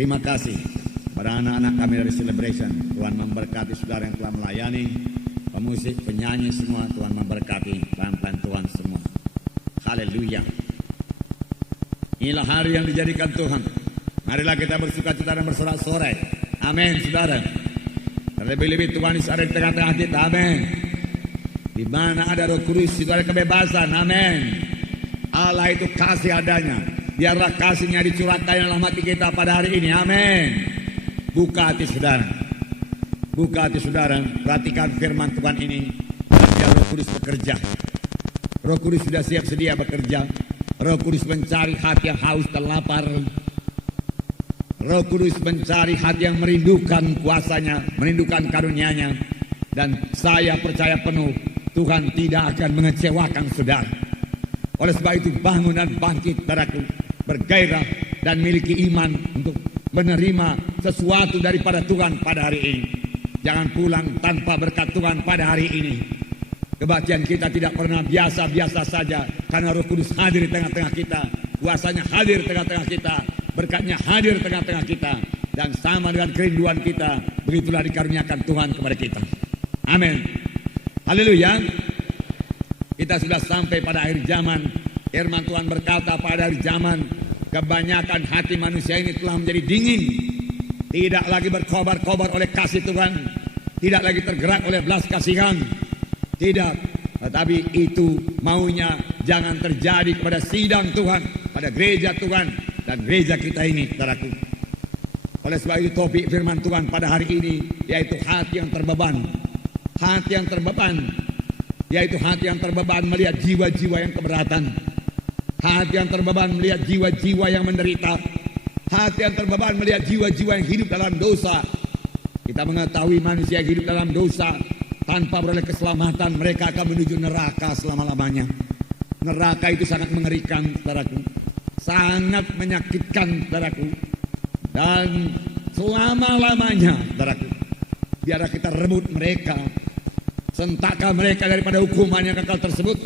Terima kasih pada anak-anak kami dari Celebration. Tuhan memberkati saudara yang telah melayani, pemusik, penyanyi semua. Tuhan memberkati pelan-pelan Tuhan semua. Haleluya. Inilah hari yang dijadikan Tuhan. Marilah kita bersukacita dan bersorak-sorai. Amin, saudara. Terlebih-lebih Tuhan ada di tengah-tengah kita. Amin. Di mana ada Roh Kudus itu ada kebebasan. Amin. Allah itu kasih adanya. Biarlah kasihnya dicurahkan dalam hati kita pada hari ini. Amin. Buka hati saudara. Buka hati saudara. Perhatikan firman Tuhan ini. Dan biar Roh Kudus bekerja. Roh Kudus sudah siap sedia bekerja. Roh Kudus mencari hati yang haus dan lapar. Roh Kudus mencari hati yang merindukan kuasanya, merindukan karunia-Nya. Dan saya percaya penuh Tuhan tidak akan mengecewakan saudara. Oleh sebab itu bangun dan bangkit saudaraku, bergairah dan miliki iman untuk menerima sesuatu daripada Tuhan pada hari ini. Jangan pulang tanpa berkat Tuhan pada hari ini. Kebaktian kita tidak pernah biasa-biasa saja, karena Roh Kudus hadir di tengah-tengah kita, kuasanya hadir di tengah-tengah kita, berkatnya hadir di tengah-tengah kita, dan sama dengan kerinduan kita, begitulah dikaruniakan Tuhan kepada kita. Amin. Haleluya. Kita sudah sampai pada akhir zaman. Firman Tuhan berkata pada akhir zaman, kebanyakan hati manusia ini telah menjadi dingin, tidak lagi berkobar-kobar oleh kasih Tuhan, tidak lagi tergerak oleh belas kasihan. Tidak, tetapi itu maunya jangan terjadi kepada sidang Tuhan, pada gereja Tuhan dan gereja kita ini, saudaraku. Oleh sebab itu topik firman Tuhan pada hari ini yaitu hati yang terbeban. Hati yang terbeban, yaitu hati yang terbeban melihat jiwa-jiwa yang keberatan. Hati yang terbeban melihat jiwa-jiwa yang menderita. Hati yang terbeban melihat jiwa-jiwa yang hidup dalam dosa. Kita mengetahui manusia yang hidup dalam dosa tanpa beroleh keselamatan, mereka akan menuju neraka selama-lamanya. Neraka itu sangat mengerikan, saudaraku. Sangat menyakitkan, saudaraku. Dan selama-lamanya, saudaraku, biarlah kita rebut mereka, sentakkan mereka daripada hukuman yang kekal tersebut.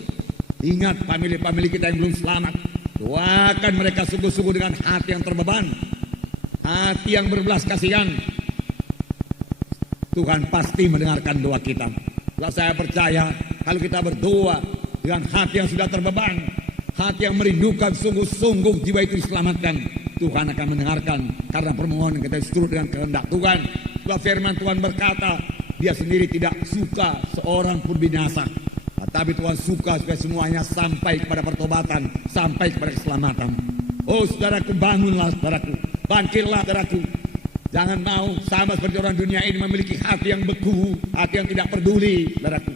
Ingat famili-famili kita yang belum selamat, doakan mereka sungguh-sungguh dengan hati yang terbeban, hati yang berbelas kasihan. Tuhan pasti mendengarkan doa kita. Kalau saya percaya, kalau kita berdoa dengan hati yang sudah terbeban, hati yang merindukan sungguh-sungguh jiwa itu diselamatkan, Tuhan akan mendengarkan, karena permohonan kita seturut dengan kehendak Tuhan. Sebab firman Tuhan berkata, Dia sendiri tidak suka seorang pun binasa, tetapi Tuhan suka supaya semuanya sampai kepada pertobatan, sampai kepada keselamatan. Oh saudaraku, bangunlah saudaraku, bangkitlah saudaraku. Jangan mau sama seperti orang dunia ini memiliki hati yang beku, hati yang tidak peduli, saudaraku.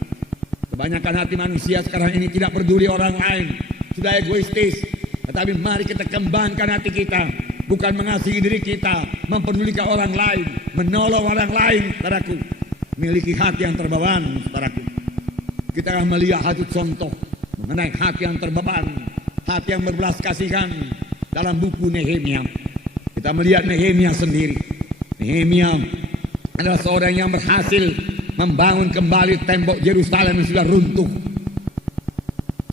Kebanyakan hati manusia sekarang ini tidak peduli orang lain, sudah egoistis. Tetapi mari kita kembangkan hati kita, bukan mengasihi diri kita, mempedulikan orang lain, menolong orang lain, saudaraku. Miliki hati yang terbeban, saudaraku. Kita akan melihat satu contoh mengenai hati yang terbeban, hati yang berbelas kasihan dalam buku Nehemia. Kita melihat Nehemia sendiri. Nehemia adalah seorang yang berhasil membangun kembali tembok Yerusalem yang sudah runtuh.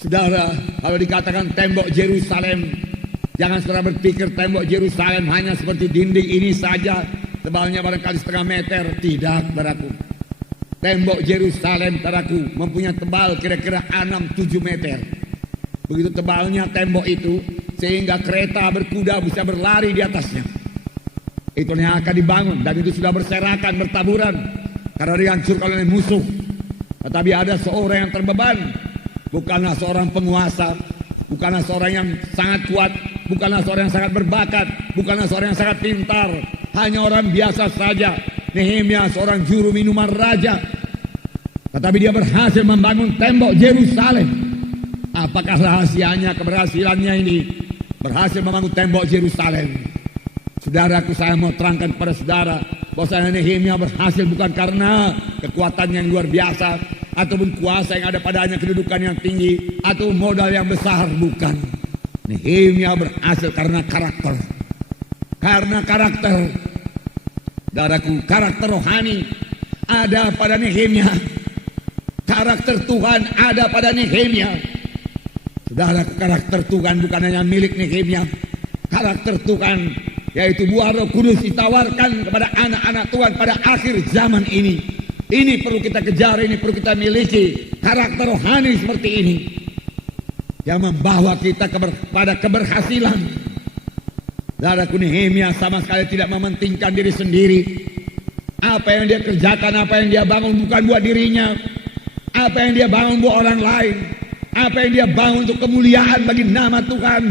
Saudara, kalau dikatakan tembok Yerusalem, jangan saudara berpikir tembok Yerusalem hanya seperti dinding ini saja, tebalnya barangkali setengah meter. Tidak, saudaraku. Tembok Yerusalem, saudaraku, mempunyai tebal kira-kira 6-7 meter. Begitu tebalnya tembok itu, sehingga kereta berkuda bisa berlari di atasnya. Itu yang akan dibangun, dan itu sudah berserakan, bertaburan, karena dihancurkan oleh musuh. Tetapi ada seorang yang terbeban, bukanlah seorang penguasa, bukanlah seorang yang sangat kuat, bukanlah seorang yang sangat berbakat, bukanlah seorang yang sangat pintar, hanya orang biasa saja. Nehemia seorang juru minuman raja, tetapi dia berhasil membangun tembok Yerusalem. Apakah rahasianya, keberhasilannya ini? Berhasil membangun tembok Yerusalem. Saudaraku, saya mau terangkan kepada saudara bahwa Nehemia berhasil bukan karena kekuatan yang luar biasa, ataupun kuasa yang ada padanya, kedudukan yang tinggi, atau modal yang besar, bukan. Nehemia berhasil karena karakter. Karena karakter. Saudaraku, karakter rohani ada pada Nehemia. Karakter Tuhan ada pada Nehemia. Saudaraku, karakter Tuhan bukan hanya milik Nehemia. Karakter Tuhan yaitu buah Roh Kudus ditawarkan kepada anak-anak Tuhan pada akhir zaman ini. Ini perlu kita kejar, ini perlu kita miliki karakter rohani seperti ini yang membawa kita kepada keberhasilan. Saudaraku, Nehemia sama sekali tidak mementingkan diri sendiri. Apa yang dia kerjakan, apa yang dia bangun bukan buat dirinya. Apa yang dia bangun buat orang lain. Apa yang dia bangun untuk kemuliaan bagi nama Tuhan.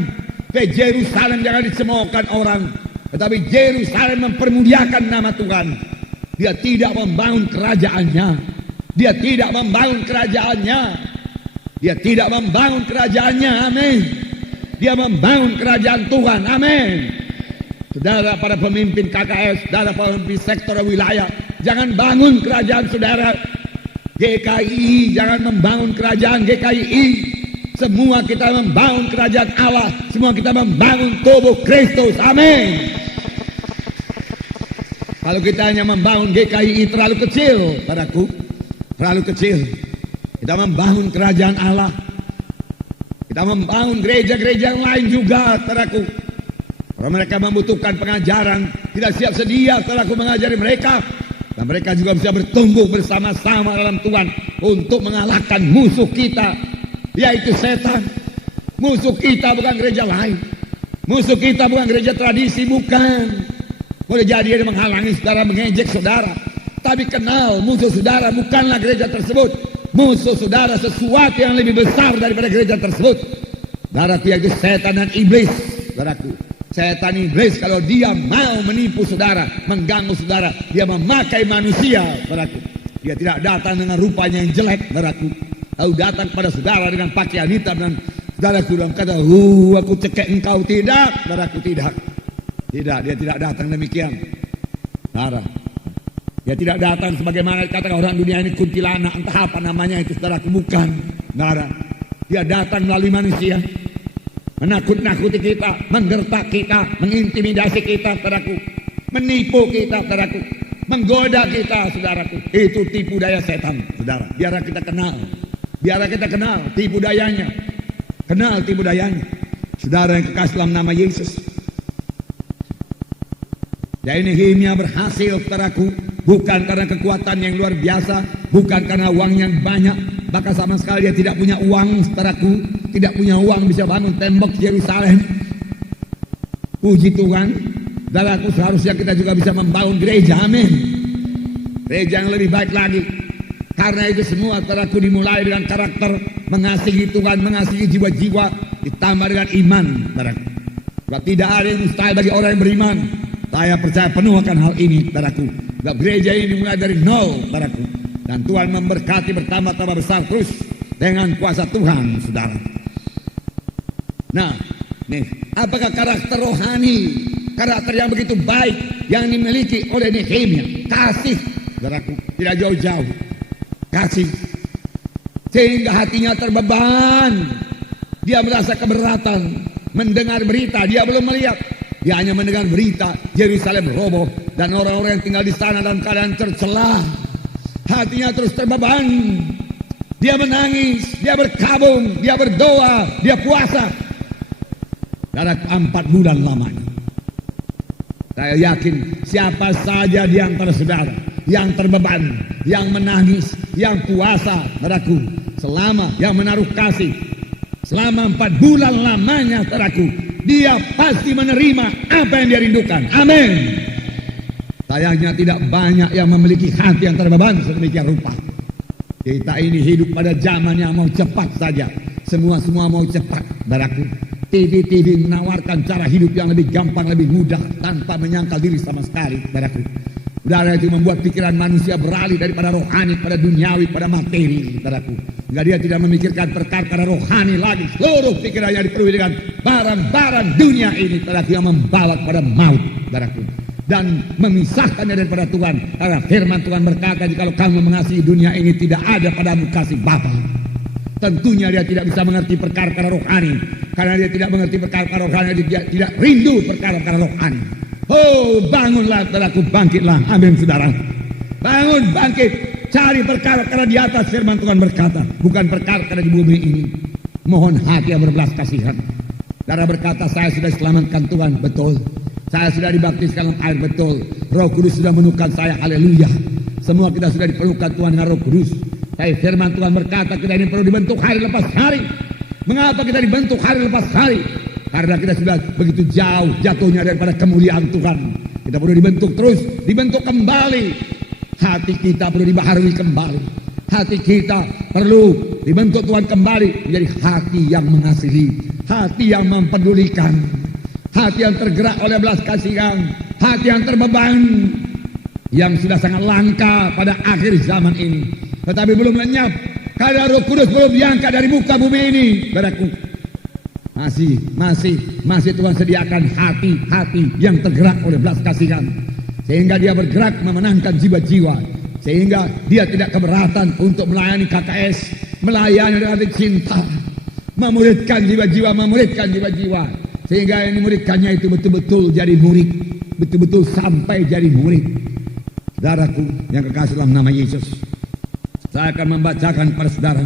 Ke Yerusalem jangan dicemoohkan orang, tetapi Yerusalem mempermuliakan nama Tuhan. Dia tidak membangun kerajaannya. Dia tidak membangun kerajaannya. Dia tidak membangun kerajaannya. Amin. Dia membangun kerajaan Tuhan. Amin. Saudara para pemimpin KKS, saudara para pemimpin sektor wilayah, jangan bangun kerajaan saudara. GKI jangan membangun kerajaan GKI. Semua kita membangun kerajaan Allah. Semua kita membangun tubuh Kristus. Amin. Kalau kita hanya membangun GKI terlalu kecil, padaku, terlalu kecil. Kita membangun kerajaan Allah. Kita membangun gereja-gereja yang lain juga, padaku. Kalau mereka membutuhkan pengajaran, kita siap sedia, padaku, mengajari mereka. Dan mereka juga bisa bertumbuh bersama-sama dalam Tuhan untuk mengalahkan musuh kita, yaitu setan. Musuh kita bukan gereja lain. Musuh kita bukan gereja tradisi, bukan. Boleh jadi dia menghalangi saudara, mengejek saudara. Tapi kenal musuh saudara bukanlah gereja tersebut. Musuh saudara sesuatu yang lebih besar daripada gereja tersebut. Saudaraku, yaitu setan dan iblis. Saudaraku, setan iblis kalau dia mau menipu saudara, mengganggu saudara, dia memakai manusia. Saudaraku, dia tidak datang dengan rupanya yang jelek. Saudaraku, lalu datang pada saudara dengan pakaian hitam dan saudaraku dalam kata, aku cekek engkau. Tidak, saudaraku, tidak. Tidak, dia tidak datang demikian. Saudara, dia tidak datang sebagaimana kata orang dunia ini kuntilanak, entah apa namanya itu, saudaraku, bukan. Saudara, dia datang melalui manusia, menakut-nakuti kita, menggertak kita, mengintimidasi kita, saudaraku, menipu kita, saudaraku, menggoda kita, saudaraku. Itu tipu daya setan, saudara. Biar kita kenal. Biar kita kenal tipu dayanya. Kenal tipu dayanya. Saudara yang kekasih dalam nama Yesus. Dan Nehemia berhasil, saudaraku, bukan karena kekuatan yang luar biasa, bukan karena uang yang banyak, bahkan sama sekali dia tidak punya uang, saudaraku, tidak punya uang bisa bangun tembok Yerusalem. Puji Tuhan, saudaraku, seharusnya kita juga bisa membangun gereja, amin. Gereja yang lebih baik lagi. Karena itu semua, saudaraku, dimulai dengan karakter mengasihi Tuhan, mengasihi jiwa-jiwa, ditambah dengan iman, saudaraku. Sebab tidak ada yang mustahil bagi orang yang beriman. Saya percaya penuh akan hal ini, saudaraku. Sebab gereja ini dimulai dari nol, saudaraku. Dan Tuhan memberkati bertambah-tambah besar terus dengan kuasa Tuhan, saudara. Nah, nih, apakah karakter rohani, karakter yang begitu baik yang dimiliki oleh Nehemia? Kasih, saudaraku, tidak jauh-jauh. Kasih, sehingga hatinya terbeban. Dia merasa keberatan mendengar berita. Dia belum melihat, dia hanya mendengar berita Yerusalem roboh dan orang-orang yang tinggal di sana dalam keadaan tercela. Hatinya terus terbeban. Dia menangis, dia berkabung, dia berdoa, dia puasa. Dalam 4 bulan lamanya. Saya yakin siapa saja di antara saudara yang terbeban, yang menangis, yang puasa, saudaraku, selama yang menaruh kasih, selama 4 bulan lamanya, saudaraku, dia pasti menerima apa yang dia rindukan. Amin. Sayangnya tidak banyak yang memiliki hati yang terbeban sedemikian rupa. Kita ini hidup pada zaman yang mau cepat saja. Semua mau cepat, saudaraku. TV menawarkan cara hidup yang lebih gampang, lebih mudah, tanpa menyangkal diri sama sekali, saudaraku. Saudara, itu membuat pikiran manusia beralih daripada rohani, pada duniawi, pada materi, saudaraku. Sehingga dia tidak memikirkan perkara rohani lagi. Seluruh pikirannya dipenuhi dengan barang-barang dunia ini, saudaraku, yang membawa pada maut, saudaraku, dan memisahkannya daripada Tuhan. Karena firman Tuhan berkata, jika kamu mengasihi dunia ini, tidak ada padamu kasih Bapa. Tentunya dia tidak bisa mengerti perkara rohani. Karena dia tidak mengerti perkara rohani, dia tidak rindu perkara rohani. Oh, bangunlah, saudaraku, bangkitlah. Amin, saudara. Bangun, bangkit. Cari perkara di atas. Firman Tuhan berkata, bukan perkara di bumi ini. Mohon hati yang berbelas kasihan. Saudara berkata, saya sudah diselamatkan Tuhan. Betul. Saya sudah dibaptiskan dalam air, betul. Roh Kudus sudah menukan saya, haleluya. Semua kita sudah diperlukan Tuhan dengan Roh Kudus. Tapi firman Tuhan berkata kita ini perlu dibentuk hari lepas hari. Mengapa kita dibentuk hari lepas hari? Karena kita sudah begitu jauh jatuhnya daripada kemuliaan Tuhan. Kita perlu dibentuk terus, dibentuk kembali. Hati kita perlu dibaharui kembali. Hati kita perlu dibentuk Tuhan kembali menjadi hati yang mengasihi, hati yang mempedulikan, hati yang tergerak oleh belas kasihan, hati yang terbeban, yang sudah sangat langka pada akhir zaman ini, tetapi belum lenyap karena Roh Kudus belum diangkat dari muka bumi ini. Saudaraku, masih Tuhan sediakan hati-hati yang tergerak oleh belas kasihan, sehingga dia bergerak memenangkan jiwa-jiwa, sehingga dia tidak keberatan untuk melayani KKS, melayani dengan hati cinta, memuridkan jiwa-jiwa, sehingga yang dimuridkannya itu betul-betul jadi murid, betul-betul sampai jadi murid. Saudaraku yang kekasih dalam nama Yesus, saya akan membacakan kepada saudara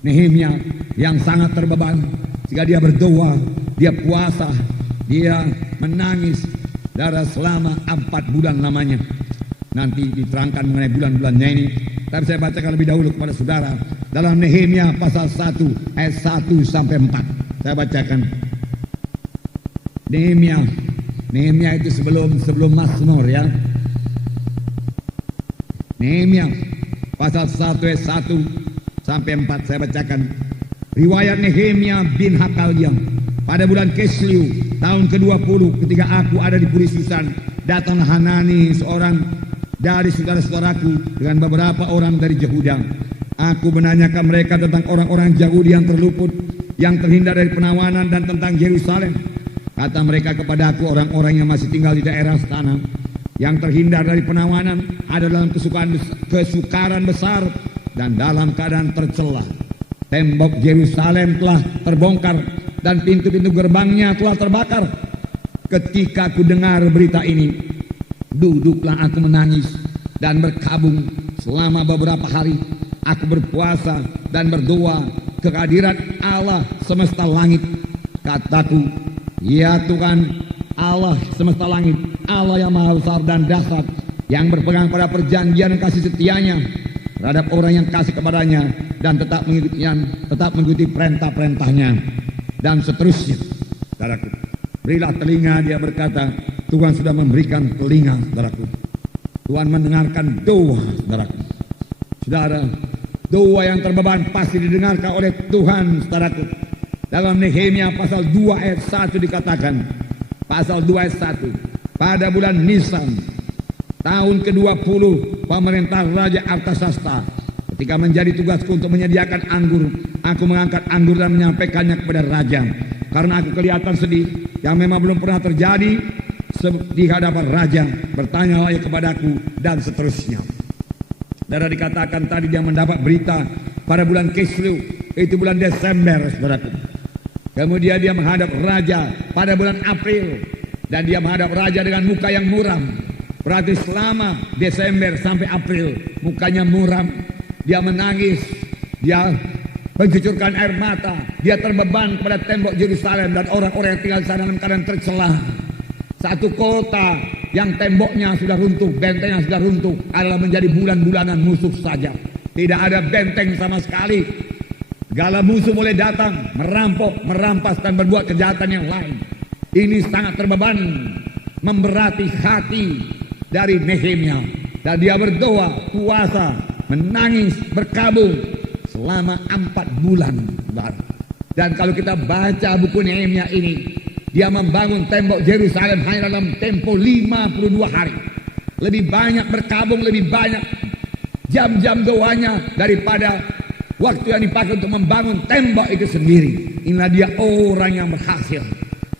Nehemia yang sangat terbeban, jika dia berdoa, dia puasa, dia menangis, saudara, selama 4 bulan lamanya. Nanti diterangkan mengenai bulan-bulannya ini, tapi saya bacakan lebih dahulu kepada saudara dalam Nehemia pasal 1 ayat 1 sampai 4. Saya bacakan Nehemia itu sebelum Mazmur, ya. Nehemia pasal 1 ayat 1 sampai 4 saya bacakan. Riwayat Nehemia bin Hakalya. Pada bulan Kislew tahun ke-20 ketika aku ada di Puri Susan, datanglah Hanani seorang dari saudara-saudaraku dengan beberapa orang dari Yehuda. Aku menanyakan mereka tentang orang-orang Yahudi yang terluput, yang terhindar dari penawanan, dan tentang Yerusalem. Kata mereka kepadaku, orang-orang yang masih tinggal di daerah sana, yang terhindar dari penawanan, ada dalam kesukaran besar dan dalam keadaan tercela. Tembok Yerusalem telah terbongkar dan pintu-pintu gerbangnya telah terbakar. Ketika aku dengar berita ini, duduklah aku menangis dan berkabung selama beberapa hari. Aku berpuasa dan berdoa kehadirat Allah semesta langit. Kataku, ya Tuhan Allah semesta langit, Allah yang maha besar dan dahsyat, yang berpegang pada perjanjian dan kasih setianya terhadap orang yang kasih kepadanya dan tetap mengikuti perintah-perintahnya, dan seterusnya. Saudaraku, berilah telinga, dia berkata. Tuhan sudah memberikan telinga, saudaraku. Tuhan mendengarkan doa, saudaraku. Saudara, doa yang terbeban pasti didengarkan oleh Tuhan, saudaraku. Dalam Nehemia pasal 2 ayat 1 dikatakan, pasal 2 ayat 1, pada bulan Nisan tahun ke-20 pemerintah Raja Artasasta, ketika menjadi tugasku untuk menyediakan anggur, aku mengangkat anggur dan menyampaikannya kepada raja, karena aku kelihatan sedih yang memang belum pernah terjadi di hadapan raja. Bertanyalah ia kepadaku, dan seterusnya. Saudara, dikatakan tadi dia mendapat berita pada bulan Kislew, itu bulan Desember, saudaraku. Kemudian dia menghadap raja pada bulan April, dan dia menghadap raja dengan muka yang muram. Berarti selama Desember sampai April mukanya muram, dia menangis, dia mencucurkan air mata, dia terbeban kepada tembok Yerusalem dan orang-orang yang tinggal di sana dalam keadaan tercela. Satu kota yang temboknya sudah runtuh, bentengnya sudah runtuh, adalah menjadi bulan-bulanan musuh saja. Tidak ada benteng sama sekali. Segala musuh boleh datang, merampok, merampas, dan berbuat kejahatan yang lain. Ini sangat terbeban, memberati hati dari Nehemia. Dan dia berdoa, puasa, menangis, berkabung selama 4 bulan. Dan kalau kita baca buku Nehemia ini, dia membangun tembok Yerusalem hanya dalam tempo 52 hari. Lebih banyak berkabung, lebih banyak jam-jam doanya daripada waktu yang dipakai untuk membangun tembok itu sendiri. Inilah dia orang yang berhasil.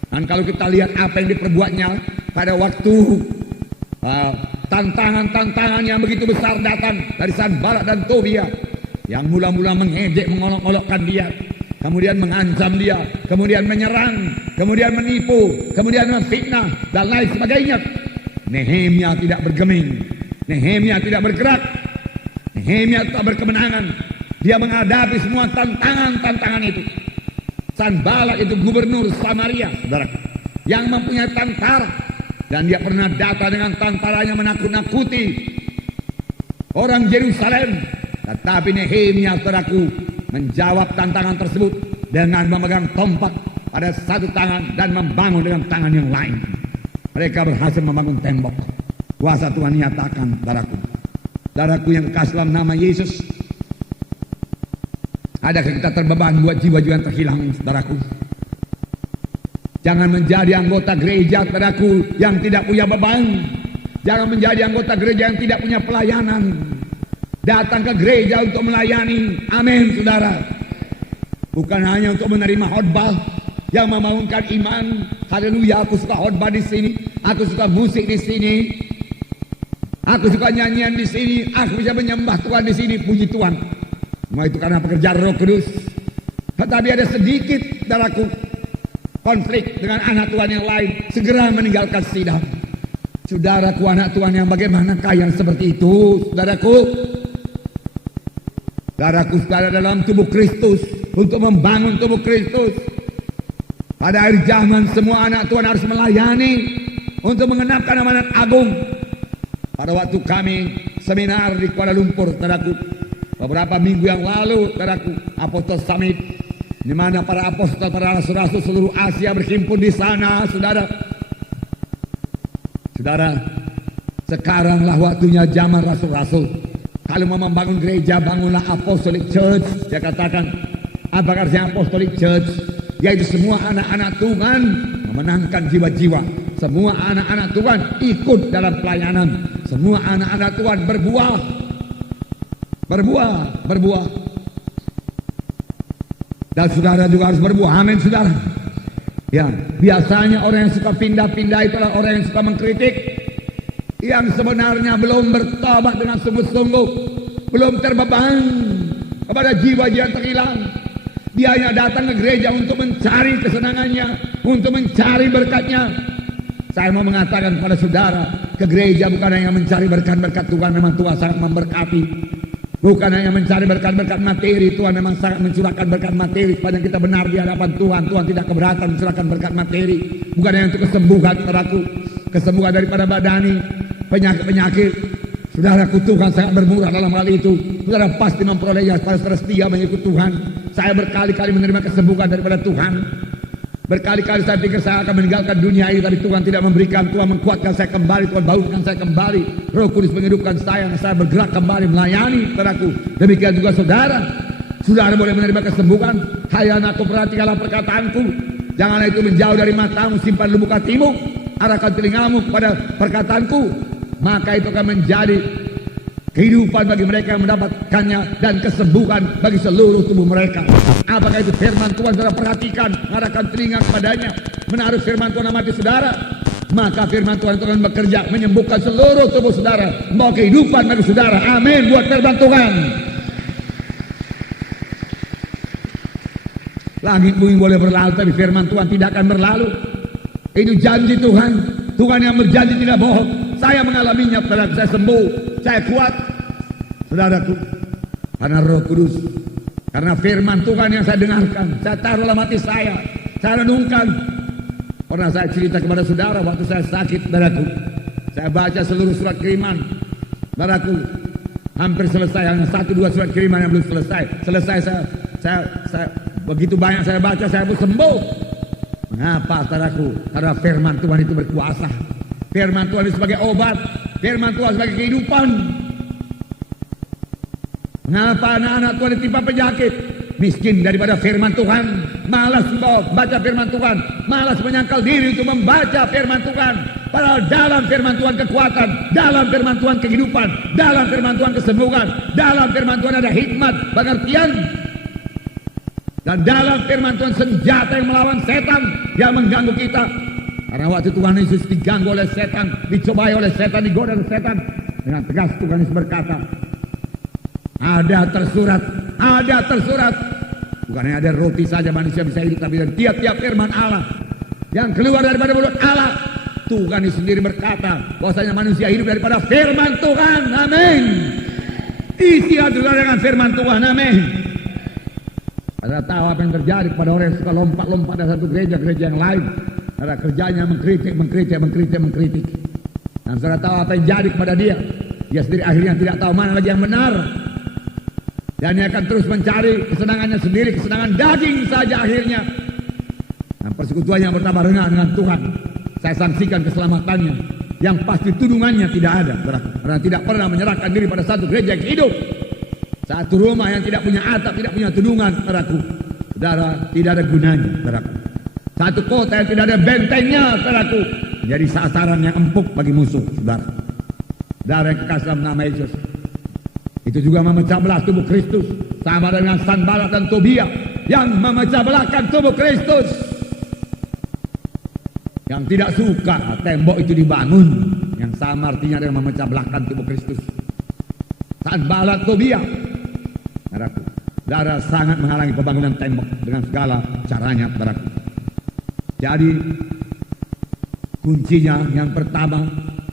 Dan kalau kita lihat apa yang diperbuatnya pada waktu tantangan-tantangan yang begitu besar datang dari Sanballat dan Tobia, yang mula-mula mengejek, mengolok-olokkan dia, kemudian mengancam dia, kemudian menyerang, kemudian menipu, kemudian memfitnah, dan lain sebagainya. Nehemia tidak bergeming, Nehemia tidak bergerak, Nehemia tak berkemenangan. Dia menghadapi semua tantangan-tantangan itu. Sanballat itu gubernur Samaria, saudara, yang mempunyai tentara, Dan dia pernah datang dengan tantaranya menakut-nakuti orang Yerusalem. Tetapi Nehemia, saudaraku, menjawab tantangan tersebut dengan memegang tombak pada satu tangan dan membangun dengan tangan yang lain. Mereka berhasil membangun tembok. Kuasa Tuhan nyatakan, saudaraku. Saudaraku yang kekasih dalam nama Yesus, adakah kita terbeban buat jiwa-jiwa yang terhilang, saudaraku? Jangan menjadi anggota gereja, saudaraku, yang tidak punya beban. Jangan menjadi anggota gereja yang tidak punya pelayanan. Datang ke gereja untuk melayani. Amin, saudara. Bukan hanya untuk menerima khotbah yang membangunkan iman. Haleluya, aku suka khotbah di sini. Aku suka musik di sini. Aku suka nyanyian di sini. Aku bisa menyembah Tuhan di sini. Puji Tuhan. Semua itu karena pekerjaan Roh Kudus. Tetapi ada sedikit, saudaraku, konflik dengan anak Tuhan yang lain, segera meninggalkan sidang. Saudaraku, anak Tuhan yang bagaimanakah yang seperti itu, saudaraku? Saudaraku, saudara dalam tubuh Kristus, untuk membangun tubuh Kristus. Pada akhir zaman semua anak Tuhan harus melayani untuk mengenapkan amanat agung. Pada waktu kami seminar di Kuala Lumpur, saudaraku, beberapa minggu yang lalu, saudaraku, Apostol Summit, di mana para apostol, para rasul-rasul seluruh Asia berhimpun di sana, saudara. Saudara, sekaranglah waktunya zaman rasul-rasul. Kalau mau membangun gereja, bangunlah Apostolic Church. Dia katakan, apa artinya Apostolic Church? Yaitu semua anak-anak Tuhan memenangkan jiwa-jiwa. Semua anak-anak Tuhan ikut dalam pelayanan. Semua anak-anak Tuhan berbuah. Berbuah. Dan saudara juga harus berbuah. Amin, saudara. Ya, biasanya orang yang suka pindah-pindah itulah orang yang suka mengkritik, yang sebenarnya belum bertobat dengan sungguh-sungguh, belum terbeban kepada jiwa-jiwa yang terhilang. Dia hanya datang ke gereja untuk mencari kesenangannya, untuk mencari berkatnya. Saya mau mengatakan kepada saudara, ke gereja bukan hanya mencari berkat-berkat Tuhan, memang Tuhan sangat memberkati. Bukan hanya mencari berkat-berkat materi, Tuhan memang sangat mencurahkan berkat materi. Sepanjang kita benar di hadapan Tuhan, Tuhan tidak keberatan mencurahkan berkat materi. Bukan hanya untuk kesembuhan, saudaraku, kesembuhan daripada badani, penyakit-penyakit. Saudaraku, Tuhan sangat bermurah dalam hal itu. Saudara pasti memperolehnya pada saudara setia mengikut Tuhan. Saya berkali-kali menerima kesembuhan daripada Tuhan. Berkali-kali saya pikir saya akan meninggalkan dunia ini, tapi Tuhan tidak memberikan. Tuhan menguatkan saya kembali, Tuhan bangunkan saya kembali. Roh Kudus menghidupkan saya bergerak kembali melayani, saudaraku. Demikian juga saudara. Saudara boleh menerima kesembuhan. Hai anakku, perhatikanlah perkataanku. Janganlah itu menjauh dari matamu, simpan lubuk hatimu. Arahkan telingamu kepada perkataanku. Maka itu akan menjadi kehidupan bagi mereka yang mendapatkannya dan kesembuhan bagi seluruh tubuh mereka. Apakah itu firman Tuhan? Saudara perhatikan, arahkan telinga kepadanya, menaruh firman Tuhan dalam hati saudara. Maka firman Tuhan itu akan bekerja menyembuhkan seluruh tubuh saudara, membawa kehidupan bagi saudara. Amin. Buat firman Tuhan. Langit bumi boleh berlalu, tapi firman Tuhan tidak akan berlalu. Itu janji Tuhan. Tuhan yang berjanji tidak bohong. Saya mengalaminya, saudara. Saya sembuh, saya kuat, saudaraku, karena Roh Kudus, karena firman Tuhan yang saya dengarkan, saya taruh dalam hati saya renungkan. Pernah saya cerita kepada saudara waktu saya sakit, saudaraku, saya baca seluruh surat kiriman, saudaraku, hampir selesai, hanya 1-2 surat kiriman yang belum selesai. Saya begitu banyak saya baca, saya pun sembuh. Mengapa, saudaraku? Karena firman Tuhan itu berkuasa. Firman Tuhan itu sebagai obat, firman Tuhan sebagai kehidupan. Mengapa anak-anak Tuhan ditimpa penyakit? Miskin daripada firman Tuhan, malas baca firman Tuhan, malas menyangkal diri untuk membaca firman Tuhan. Padahal dalam firman Tuhan kekuatan, dalam firman Tuhan kehidupan, dalam firman Tuhan kesembuhan, dalam firman Tuhan ada hikmat, pengertian. Dan dalam firman Tuhan senjata yang melawan setan yang mengganggu kita. Karena waktu Tuhan Yesus diganggu oleh setan, dicobai oleh setan, digoda oleh setan, dengan tegas Tuhan Yesus berkata, ada tersurat. Bukan hanya ada roti saja manusia bisa hidup, tapi dari tiap-tiap firman Allah yang keluar daripada mulut Allah. Tuhan Yesus sendiri berkata bahwasanya manusia hidup daripada firman Tuhan. Amin. Isi hati dengan firman Tuhan. Amin. Ada tahu apa yang terjadi kepada orang yang suka lompat-lompat dari satu gereja yang lain. Saudara, kerjanya mengkritik. Dan saudara tahu apa yang jadi kepada dia. Dia sendiri akhirnya tidak tahu mana lagi yang benar. Dan dia akan terus mencari kesenangannya sendiri, kesenangan daging saja akhirnya. Dan persekutuannya bertambah rendah dengan Tuhan. Saya saksikan keselamatannya. Yang pasti tudungannya tidak ada. Karena tidak pernah menyerahkan diri pada satu gereja yang hidup. Satu rumah yang tidak punya atap, tidak punya tudungan, saudaraku. Saudara, tidak ada gunanya, saudaraku. Satu kota yang tidak ada bentengnya, saudaraku. Jadi sasaran yang empuk bagi musuh, saudara. Saudara yang kekasih dalam nama Yesus. Itu juga memecah belah tubuh Kristus. Sama dengan Sanballat dan Tobia yang memecah belahkan tubuh Kristus. Yang tidak suka tembok itu dibangun. Yang sama artinya adalah memecah belahkan tubuh Kristus. Sanballat, Tobia. Saudara sangat menghalangi pembangunan tembok dengan segala caranya, saudaraku. Jadi kuncinya yang pertama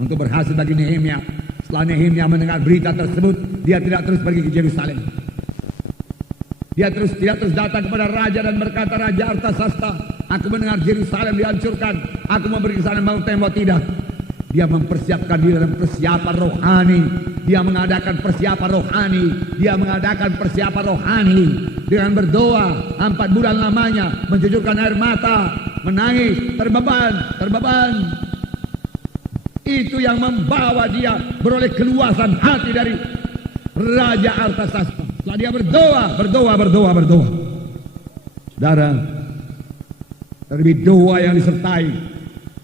untuk berhasil bagi Nehemia, setelah Nehemia mendengar berita tersebut, dia tidak terus pergi ke Yerusalem. Dia tidak terus datang kepada raja dan berkata, Raja Artasasta, aku mendengar Yerusalem dihancurkan, aku mau pergi ke sana bangun tembok. Tidak. Dia mempersiapkan diri dalam persiapan rohani. Dia mengadakan persiapan rohani. Dia mengadakan persiapan rohani dengan berdoa 4 bulan lamanya, mencucurkan air mata, menangis, terbeban. Itu yang membawa dia beroleh keluasan hati dari Raja Artasasta. Setelah dia berdoa. Saudara, terlebih doa yang disertai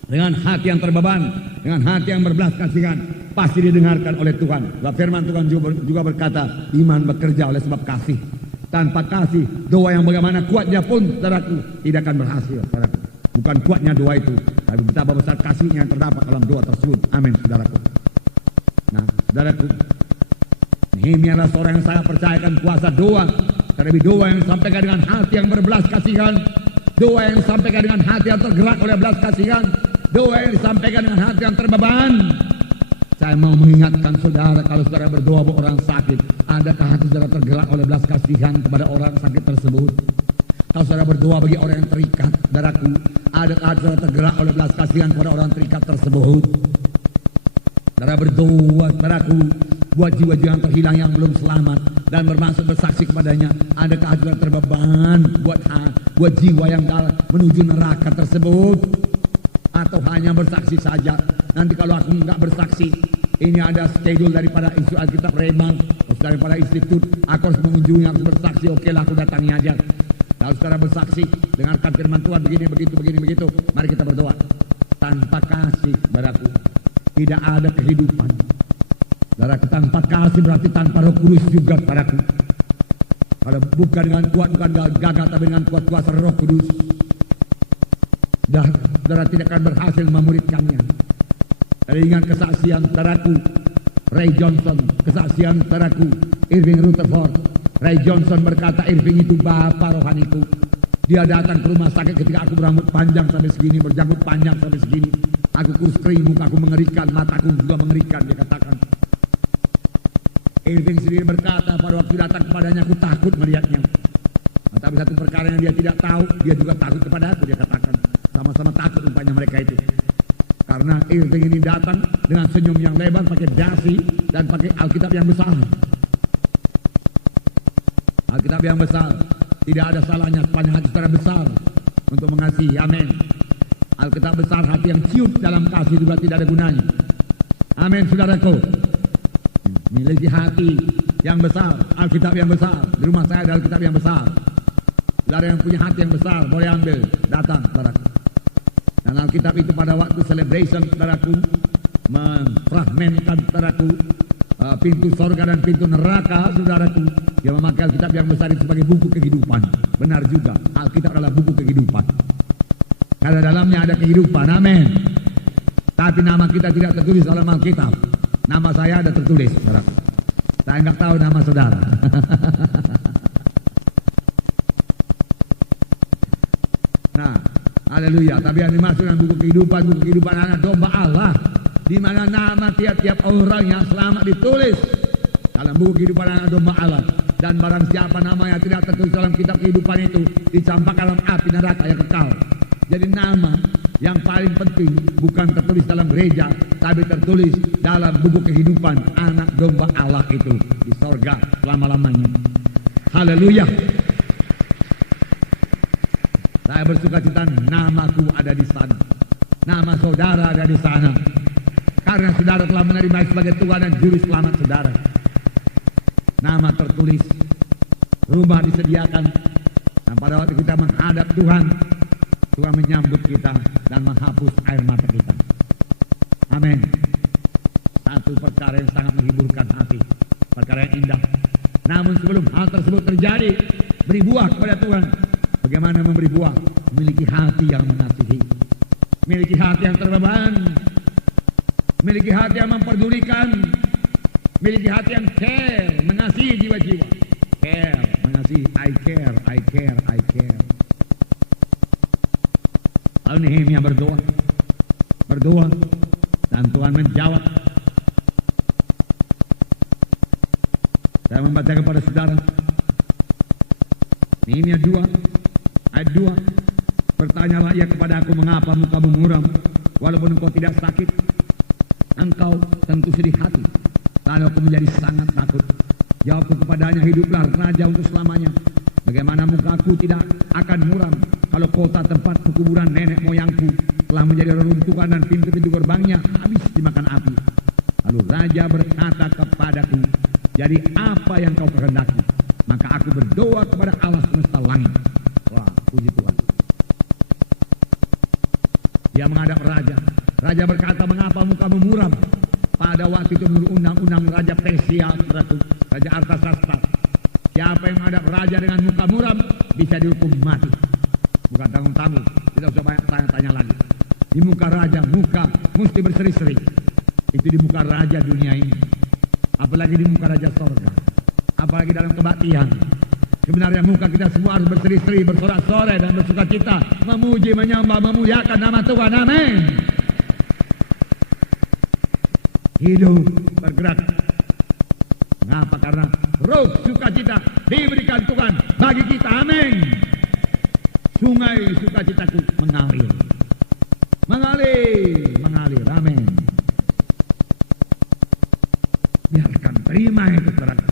dengan hati yang terbeban, dengan hati yang berbelas kasihan, pasti didengarkan oleh Tuhan. Firman Tuhan juga berkata, iman bekerja oleh sebab kasih. Tanpa kasih, doa yang bagaimana kuatnya pun, saudaraku, tidak akan berhasil, saudaraku. Bukan kuatnya doa itu, tapi betapa besar kasihnya yang terdapat dalam doa tersebut. Amin, saudaraku. Nah, saudaraku, Nehemia adalah seorang yang saya percayakan kuasa doa. Terlebih doa yang disampaikan dengan hati yang berbelas kasihan, doa yang disampaikan dengan hati yang tergerak oleh belas kasihan, doa yang disampaikan dengan hati yang terbeban. Saya mau mengingatkan saudara, kalau saudara berdoa buat orang sakit, adakah hati saudara tergerak oleh belas kasihan kepada orang sakit tersebut? Kalau saudara berdoa bagi orang yang terikat, saudaraku, adakah hati saudara tergerak oleh belas kasihan kepada orang terikat tersebut? Saudara berdoa, saudaraku, buat jiwa-jiwa yang terhilang yang belum selamat dan bermaksud bersaksi kepadanya, adakah hati saudara terbeban buat jiwa yang menuju neraka tersebut? Atau hanya bersaksi saja? Nanti kalau aku enggak bersaksi, ini ada schedule daripada Institut Alkitab Rembang, daripada institut, aku harus mengunjungi, harus bersaksi. Oke lah, aku datangi aja. Kalau saudara bersaksi, dengarkan firman Tuhan begini, begitu, mari kita berdoa. Tanpa kasih, saudaraku, tidak ada kehidupan. Saudaraku, tanpa kasih berarti tanpa Roh Kudus juga, saudaraku. Kalau bukan dengan kuat, bukan gagah, tapi dengan kuat kuasa Roh Kudus, saudara tidak akan berhasil memuridkannya. Saya ingat kesaksian saudaraku Ray Johnson, kesaksian saudaraku Irving Rutherford. Ray Johnson berkata, Irving itu bapak rohaniku. Dia datang ke rumah sakit ketika aku berambut panjang sampai segini, berjanggut panjang sampai segini. Aku kurus kering, mukaku mengerikan, mataku juga mengerikan, dia katakan. Irving sendiri berkata, pada waktu datang kepadanya aku takut melihatnya. Tapi satu perkara yang dia tidak tahu, dia juga takut kepada aku, dia katakan. Sama-sama takut rupanya mereka itu. Karena Irving ini datang dengan senyum yang lebar, pakai dasi dan pakai Alkitab yang besar. Alkitab yang besar, tidak ada salahnya sepanjang hati saudara besar untuk mengasihi. Amin. Alkitab besar, hati yang ciut dalam kasih juga tidak ada gunanya. Amin, saudaraku. Miliki hati yang besar, Alkitab yang besar. Di rumah saya ada Alkitab yang besar. Saudara yang punya hati yang besar boleh ambil, datang, saudaraku. Dan Alkitab itu pada waktu celebration, saudaraku, memfragmentkan, saudaraku, pintu sorga dan pintu neraka, saudaraku. Dia memakai Alkitab yang besar itu sebagai buku kehidupan. Benar juga, Alkitab adalah buku kehidupan. Karena dalamnya ada kehidupan, amin. Tapi nama kita tidak tertulis dalam Alkitab. Nama saya ada tertulis, saudaraku. Saya nggak tahu nama saudara. Nah, haleluya. Tapi yang dimaksud dengan buku kehidupan anak domba Allah, di mana nama tiap-tiap orang yang selamat ditulis dalam buku kehidupan anak domba Allah. Dan barang siapa namanya tidak tertulis dalam kitab kehidupan itu, dicampakkan dalam api neraka yang kekal. Jadi nama yang paling penting bukan tertulis dalam gereja, tapi tertulis dalam buku kehidupan anak domba Allah itu di sorga selama-lamanya. Haleluya. Saya bersukacita namaku ada di sana, nama saudara ada di sana, karena saudara telah menerima sebagai Tuhan dan Juru Selamat saudara. Nama tertulis, rumah disediakan, dan pada waktu kita menghadap Tuhan, Tuhan menyambut kita dan menghapus air mata kita. Amin. Satu perkara yang sangat menghiburkan hati, perkara yang indah. Namun sebelum hal tersebut terjadi, beri buah kepada Tuhan. Bagaimana memberi buah? Memiliki hati yang mengasihi, memiliki hati yang terbeban, memiliki hati yang memperdulikan, memiliki hati yang care, mengasihi jiwa-jiwa. Care, mengasihi, I care, I care, I care. Lalu Nehemia berdoa, dan Tuhan menjawab. Saya membaca kepada saudara, Nehemia 2, ayat 2, bertanyalah ia kepada aku, mengapa mukamu muram, walaupun engkau tidak sakit, engkau tentu sedih hati. Lalu aku menjadi sangat takut. Jawabku kepadanya, hiduplah raja untuk selamanya. Bagaimana mukaku tidak akan muram kalau kota tempat kuburan nenek moyangku telah menjadi reruntuhan dan pintu-pintu gerbangnya habis dimakan api. Lalu raja berkata kepadaku, jadi apa yang kau kehendaki? Maka aku berdoa kepada Allah semesta langit. Wah, puji Tuhan. Dia menghadap raja. Raja berkata, mengapa mukamu muram? Pada waktu itu menurut undang-undang Raja Persia, Raja Artasasta, siapa yang menghadap raja dengan muka muram bisa dihukum mati. Bukan tanggung-tanggung, tidak usah banyak tanya-tanya lagi. Di muka raja, muka mesti berseri-seri. Itu di muka raja dunia ini. Apalagi di muka raja sorga. Apalagi dalam kebaktian. Sebenarnya muka kita semua harus berseri-seri, bersorak-sorai dan bersukacita, memuji, menyembah, memuliakan nama Tuhan. Amin. Hidup bergerak. Mengapa? Karena roh sukacita diberikan Tuhan bagi kita. Amin. Sungai sukacitaku mengalir. Mengalir. Amin. Biarkan terima itu saudara.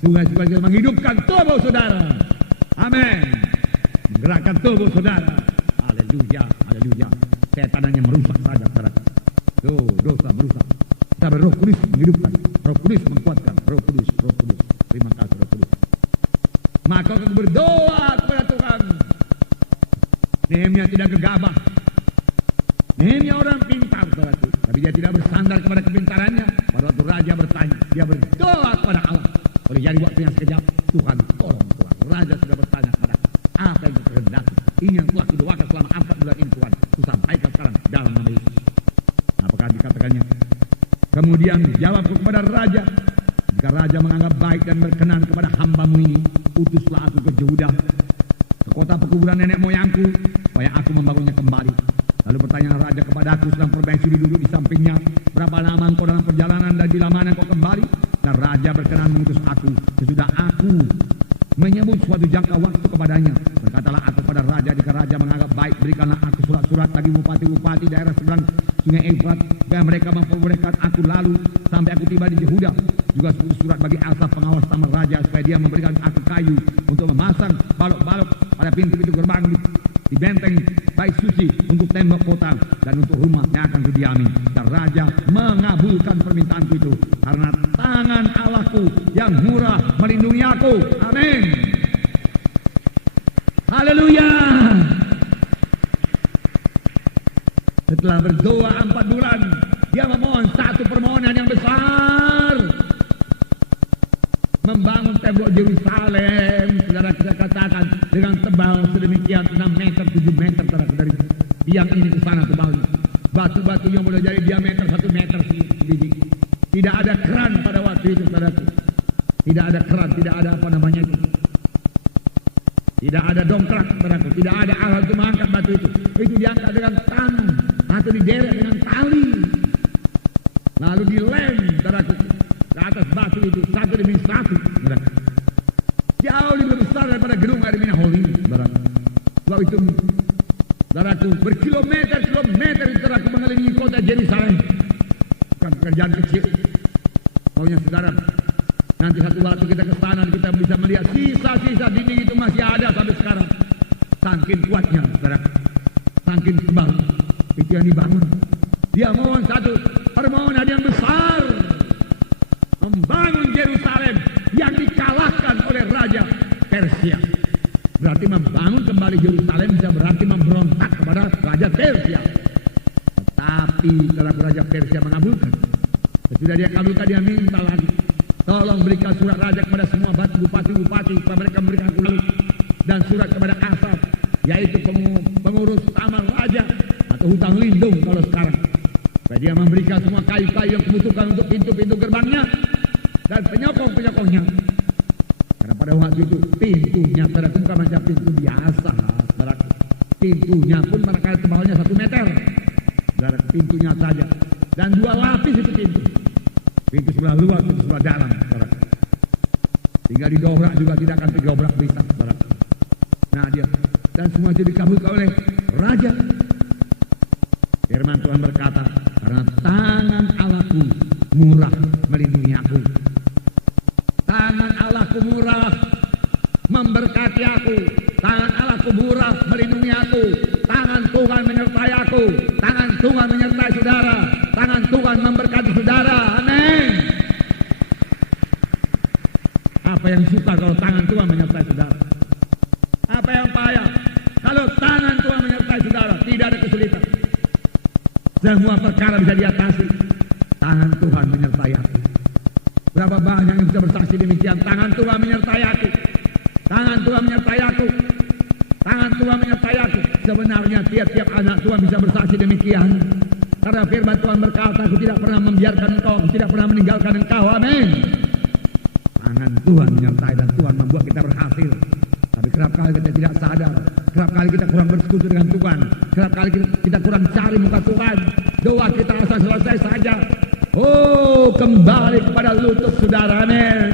Sungai sukacita menghidupkan tubuh saudara. Amin. Menggerakkan tubuh saudara. Haleluya. Setan hanya merusak saja saudara. Dosa merusak. Tapi Roh Kudus menghidupkan, Roh Kudus menguatkan, Roh Kudus. Terima kasih Roh Kudus. Maka aku berdoa kepada Tuhan. Nehemia tidak gegabah. Nehemia orang pintar, saudaraku, tapi dia tidak bersandar kepada kepintarannya. Pada waktu raja bertanya, dia berdoa kepada Allah. Boleh jadi waktunya sekejap, Tuhan tolong Tuhan. Raja sudah bertanya kepada apa yang kehendaki. Ini yang telah kudoakan selama 4 bulan ini Tuhan. Kusampaikan sekarang dalam nama Yesus. Apakah dikatakannya? Kemudian jawabku kepada raja, jika raja menganggap baik dan berkenan kepada hamba-Mu ini, utuslah aku ke Yehuda, ke kota pekuburan nenek moyangku, supaya aku membangunnya kembali. Lalu bertanya raja kepada aku, sedang permaisuri duduk di sampingnya, berapa lama engkau dalam perjalanan dan bila mana engkau kembali? Dan raja berkenan mengutus aku, sesudah aku menyebut suatu jangka waktu kepadanya. Berkatalah aku kepada raja, jika raja menganggap baik, berikanlah aku surat-surat bagi bupati-bupati daerah seberang Sungai Efrat, supaya mereka memperbolehkan aku lalu sampai aku tiba di Yehuda. Juga surat bagi Asaf pengawas taman raja, supaya dia memberikan aku kayu untuk memasang balok-balok pada pintu-pintu gerbang di benteng baik suci untuk tembok kota dan untuk rumah yang akan kudiami. Dan raja mengabulkan permintaanku itu karena tangan Allahku yang murah melindungi aku. Amin. Haleluya. Setelah berdoa 4 bulan, dia memohon satu permohonan yang besar, membangun tembok Yerusalem. Saudara, kita katakan dengan tebal sedemikian 6 meter, 7 meter dari tiang ini ke sana tebalnya. Batu-batu yang boleh jadi diameter 1 meter sedikit. Tidak ada keran pada waktu itu, saudaraku. Tidak ada keran, tidak ada apa namanya itu. Tidak ada dongkrak, saudaraku. Tidak ada alat untuk mengangkat batu itu. Itu diangkat dengan tangan atau dideret dengan tali. Lalu dilem, saudaraku, ke atas batu itu satu demi satu, saudaraku. Jauh lebih besar daripada gedung Armina Hall ini, saudaraku. Sebab itu Saudaraku, berkilometer-kilometer saudaraku mengelilingi kota Yerusalem. Bukan pekerjaan kecil. Maunya saudara, nanti satu waktu kita ke sana kita bisa melihat sisa-sisa dinding itu masih ada sampai sekarang. Saking kuatnya, saudara. Saking tebal. Itu yang dibangun. Dia mohon satu permohonan yang besar, membangun Yerusalem yang dikalahkan oleh Raja Persia. Berarti membangun kembali Yerusalem bisa berarti memberontak kepada Raja Persia. Tetapi setelah Raja Persia mengabulkan, sesudah dia kabulkan, dia minta lagi, tolong berikan surat raja kepada semua bupati-bupati supaya mereka memberikan aku lalu, dan surat kepada Asaf, yaitu pengurus taman raja atau hutang lindung kalau sekarang, supaya dia memberikan semua kayu-kayu yang dibutuhkan untuk pintu-pintu gerbangnya dan penyokong-penyokongnya. Karena pada waktu itu pintunya bukan macam pintu biasa, pintunya pun barangkali tebalnya 1 meter, pintunya saja, dan 2 lapis itu pintu sebelah luar, pintu sebelah dalam, tinggal didobrak juga tidak akan didobrak bisa, nah dia, dan semua itu dikabulkan oleh raja. Firman Tuhan berkata, karena tangan Allahku murah melindungi aku. Tangan Allahku murah memberkati aku. Tangan Allahku murah melindungi aku. Tangan Tuhan menyertai aku. Tangan Tuhan menyertai saudara. Tangan Tuhan memberkati saudara. Amin. Apa yang suka kalau tangan Tuhan menyertai saudara? Apa yang payah kalau tangan Tuhan menyertai saudara? Tidak ada kesulitan. Semua perkara bisa diatasi. Tangan Tuhan menyertai aku. Berapa banyak yang bisa bersaksi demikian? Tangan Tuhan menyertai aku. Tangan Tuhan menyertai aku. Tangan Tuhan menyertai aku. Sebenarnya tiap-tiap anak Tuhan bisa bersaksi demikian. Karena firman Tuhan berkata, aku tidak pernah membiarkan engkau, aku tidak pernah meninggalkan engkau. Amin. Tangan Tuhan menyertai dan Tuhan membuat kita berhasil. Tapi kerap kali kita tidak sadar. Kerap kali kita kurang bersekutu dengan Tuhan. Kerap kali kita kurang cari muka Tuhan. Doa kita asal selesai saja. Oh, kembali kepada lutut saudara, amin.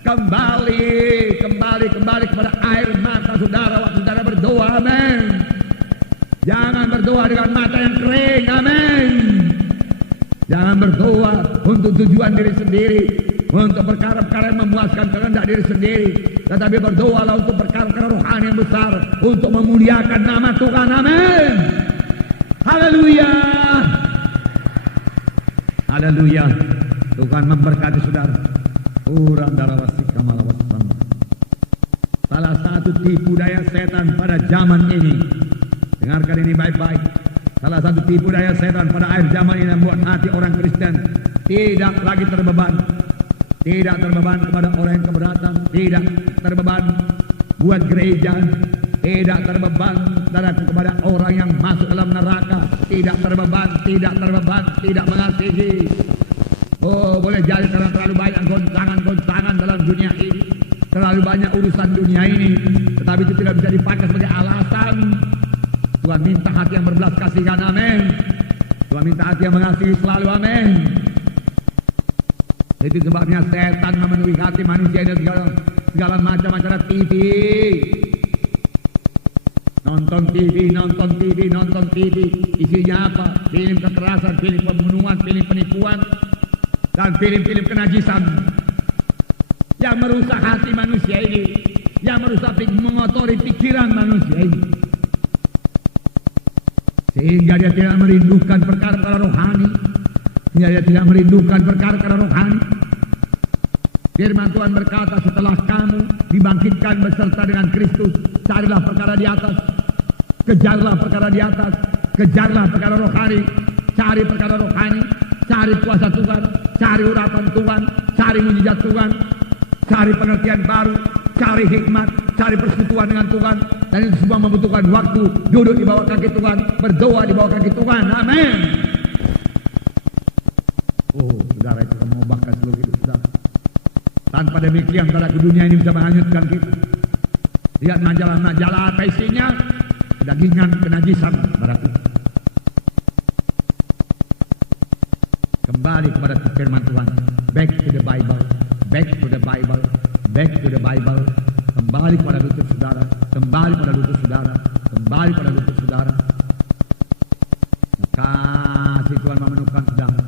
Kembali kepada air mata saudara waktu saudara berdoa, amin. Jangan berdoa dengan mata yang kering, amin. Jangan berdoa untuk tujuan diri sendiri, untuk perkara-perkara yang memuaskan kehendak diri sendiri, tetapi berdoalah untuk perkara-perkara rohani yang besar, untuk memuliakan nama Tuhan, amin. Haleluya. Haleluya. Tuhan memberkati saudara. Salah satu tipu daya setan pada zaman ini, dengarkan ini baik-baik. Salah satu tipu daya setan pada akhir zaman ini membuat hati orang Kristen tidak lagi terbeban. Tidak terbeban kepada orang yang keberatan, tidak terbeban buat gereja, tidak terbeban kepada orang yang masuk dalam neraka, tidak terbeban, tidak mengasihi. Oh, boleh jadi karena terlalu banyak goncangan dalam dunia ini, terlalu banyak urusan dunia ini, tetapi itu tidak bisa dipakai sebagai alasan. Tuhan minta hati yang berbelas kasihan, amin. Tuhan minta hati yang mengasihi selalu, amin. Itu sebabnya setan memenuhi hati manusia dan segala macam acara TV. Nonton TV. Isinya apa? Film kekerasan, film pembunuhan, film penipuan, dan film-film kenajisan yang merusak hati manusia ini, yang merusak, mengotori pikiran manusia ini, sehingga dia tidak merindukan perkara-perkara rohani. Dia tidak merindukan perkara-perkara rohani. Firman Tuhan berkata, setelah kamu dibangkitkan beserta dengan Kristus, carilah perkara di atas, kejarlah perkara di atas, kejarlah perkara rohani, cari perkara rohani, cari kuasa Tuhan, cari urapan Tuhan, cari mujizat Tuhan, cari pengertian baru, cari hikmat, cari persekutuan dengan Tuhan, dan itu semua membutuhkan waktu. Duduk di bawah kaki Tuhan, berdoa di bawah kaki Tuhan, amin. Oh, saudara, itu mengubahkan seluruh hidup saudara. Tanpa demikian, saudara, dunia ini bisa menghanyutkan kita. Lihat majalah apa isinya? Kedagingan, kenajisan, saudaraku. Kembali kepada firman Tuhan. Back to the Bible. Back to the Bible. Back to the Bible. kembali pada lutut saudara, kembali pada lutut saudara, kembali pada lutut saudara. Kasih Tuhan memenuhkan saudara.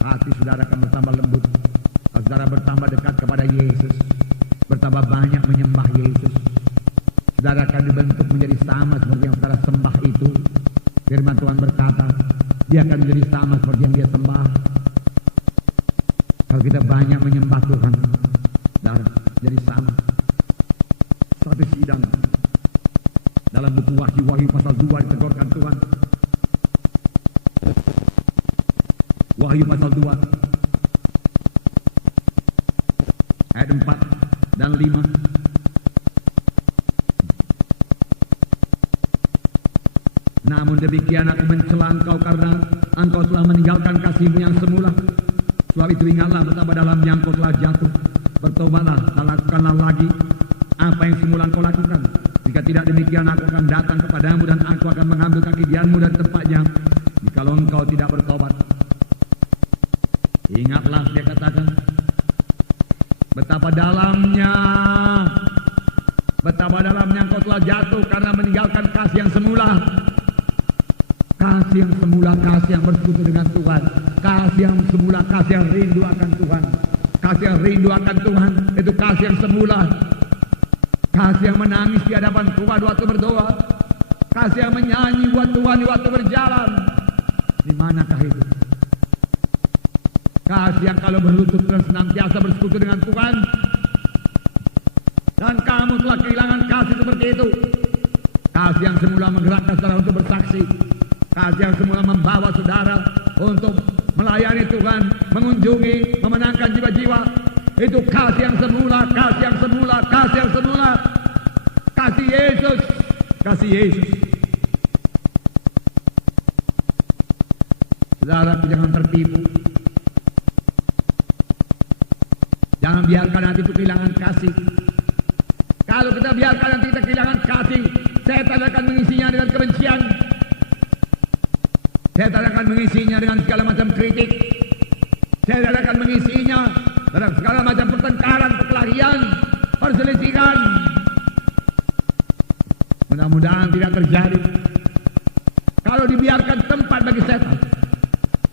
Hati saudara akan bertambah lembut. Saudara bertambah dekat kepada Yesus, bertambah banyak menyembah Yesus. Saudara akan dibentuk menjadi sama seperti yang saudara sembah itu. Firman Tuhan berkata, dia akan menjadi sama seperti yang dia sembah. Kalau kita banyak menyembah Tuhan, saudara jadi sama. Satu sidang dalam buku Wahyu pasal 2 ditegur Tuhan. Wahyu pasal 2 ayat 4 dan 5. Namun demikian aku mencela engkau karena engkau telah meninggalkan kasihmu yang semula. Sebab itu ingatlah betapa dalamnya engkau telah jatuh. Bertobatlah dan lakukanlah lagi apa yang semula engkau lakukan. Jika tidak demikian aku akan datang kepadamu dan aku akan mengambil kaki dianmu dari tempatnya. Jikalau engkau tidak bertobat. Ingatlah, dia katakan, betapa dalamnya engkau telah jatuh karena meninggalkan kasih yang semula. Kasih yang semula, kasih yang bersekutu dengan Tuhan. Kasih yang semula, kasih yang rindu akan Tuhan. Kasih yang rindu akan Tuhan, itu kasih yang semula. Kasih yang menangis di hadapan Tuhan waktu berdoa. Kasih yang menyanyi buat Tuhan di waktu berjalan. Di manakah itu? Kasih yang kalau berlutut dan senantiasa bersekutu dengan Tuhan. Dan kamu telah kehilangan kasih seperti itu. Kasih yang semula menggerakkan saudara untuk bersaksi. Kasih yang semula membawa saudara untuk melayani Tuhan, mengunjungi, memenangkan jiwa-jiwa. Itu kasih yang semula, kasih yang semula, kasih yang semula. Kasih Yesus, kasih Yesus. Saudara, jangan tertipu. Jangan biarkan hati itu kehilangan kasih. Kalau kita biarkan hati kita kehilangan kasih, setan akan mengisinya dengan kebencian. Setan akan mengisinya dengan segala macam kritik. Setan akan mengisinya dengan segala macam pertengkaran, perkelahian, perselisihan. Mudah-mudahan tidak terjadi. Kalau dibiarkan tempat bagi setan,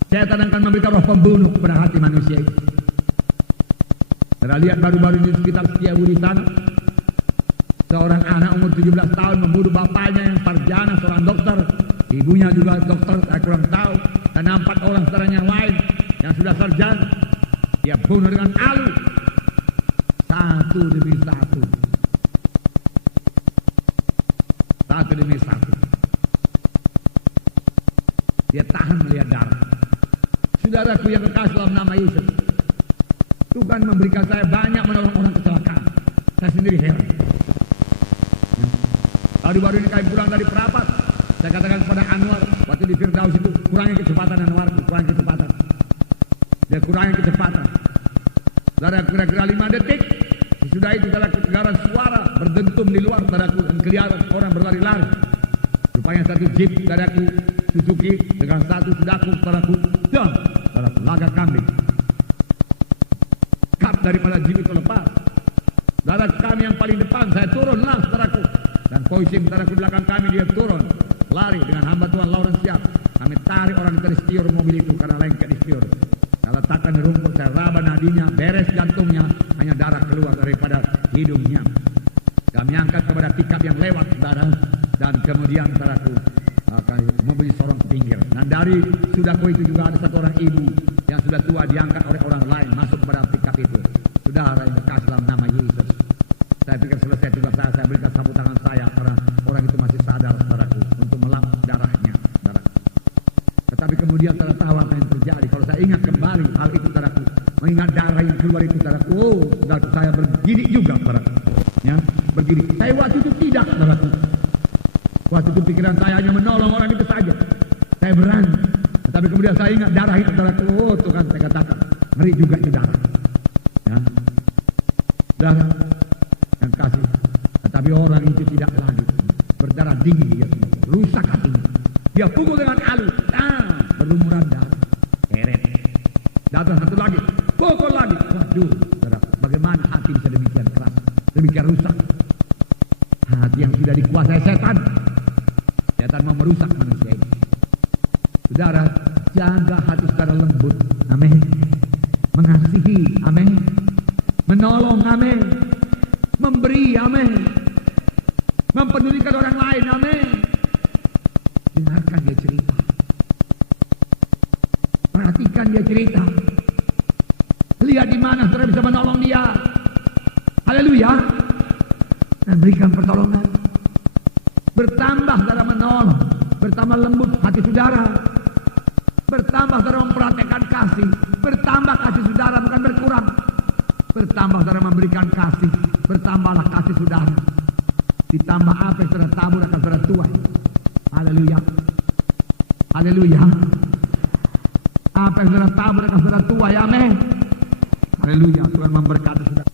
setan akan memberikan roh pembunuh kepada hati manusia itu. Kita lihat baru-baru ini sekitar Setiabudi sana, seorang anak umur 17 tahun membunuh bapaknya yang sarjana, seorang dokter. Ibunya juga dokter, saya kurang tahu. Dan 4 orang saudaranya yang lain yang sudah sarjana, dia bunuh dengan alu, satu demi satu, satu demi satu. Dia tahan melihat darah. Saudaraku yang kekasih dalam nama Yesus, Tuhan memberikan saya banyak menolong orang kecelakaan. Saya sendiri heran. Baru-baru ini kami pulang dari perapat, saya katakan kepada Anwar waktu di Firdaus itu, kurangi kecepatan Anwar, kurangi kecepatan. Dia kurangi kecepatan. Saudara, kira-kira 5 detik. Sudah itu saudara kedengaran suara berdentum di luar, saudaraku, dan kelihatan orang berlari-lari. Rupanya satu jeep saudaraku Suzuki dengan satu saudaraku, dan saudaraku laga kambing. Kap daripada jeep itu lepas. Saudara kami yang paling depan, saya turunlah saudaraku. Dan Poisim saudaraku di belakang kami, dia turun. Lari dengan hamba Tuhan Lawrence siap. Kami tarik orang dari stior mobil itu karena lengket di stior. Saya letakkan di rumput, saya raba nadinya, beres jantungnya, hanya darah keluar daripada hidungnya. Kami angkat kepada pickup yang lewat, saudara. Dan kemudian saudaraku, mobil sorong ke pinggir. Dan dari sudahku itu juga ada satu orang ibu yang sudah tua diangkat oleh orang lain masuk pada pickup itu. Saudara yang dikasih dalam nama Yesus. Saya pikir selesai tugas saya berikan sapu tangan saya karena orang itu masih sadar, saudaraku, untuk melap darahnya, saudara. Tetapi kemudian saya tahu apa yang terjadi. Kalau saya ingat kembali hal itu, saudaraku, mengingat darah yang keluar itu, saudaraku, saudaraku, saya bergidik juga, saudaraku, ya, bergidik. Saya waktu itu tidak, saudaraku. Waktu itu pikiran saya hanya menolong orang itu saja. Saya berani. Tetapi kemudian saya ingat darah itu, saudaraku, Tuhan, saya katakan, ngeri juga itu darah, ya, darah yang kasih. Tetapi orang itu tidak lagi berdarah dingin, dia rusak hatinya. Dia pukul dengan alu, berlumuran darah, keret. Datang satu lagi, pukul lagi. Waduh, saudara, bagaimana hati bisa demikian keras? demikian rusak hati yang sudah dikuasai setan. Setan mau merusak manusia ini. Saudara, jaga hati saudara lembut, amin. Mengasihi, amin. Menolong, amin. Memberi, amin. Mempedulikan orang lain, amin. Dengarkan dia cerita. Perhatikan dia cerita. Lihat di mana saudara bisa menolong dia. Haleluya. Dan berikan pertolongan. Bertambah saudara menolong. Bertambah lembut hati saudara. Bertambah saudara memperhatikan kasih. Bertambah kasih saudara, bukan berkurang. Bertambah saudara memberikan kasih. Bertambahlah kasih saudara. Ditambah apa yang saudara tabur akan saudara tuai. Haleluya. Haleluya. Apa yang saudara tabur akan saudara tuai. Amin. Haleluya. Tuhan memberkati saudara.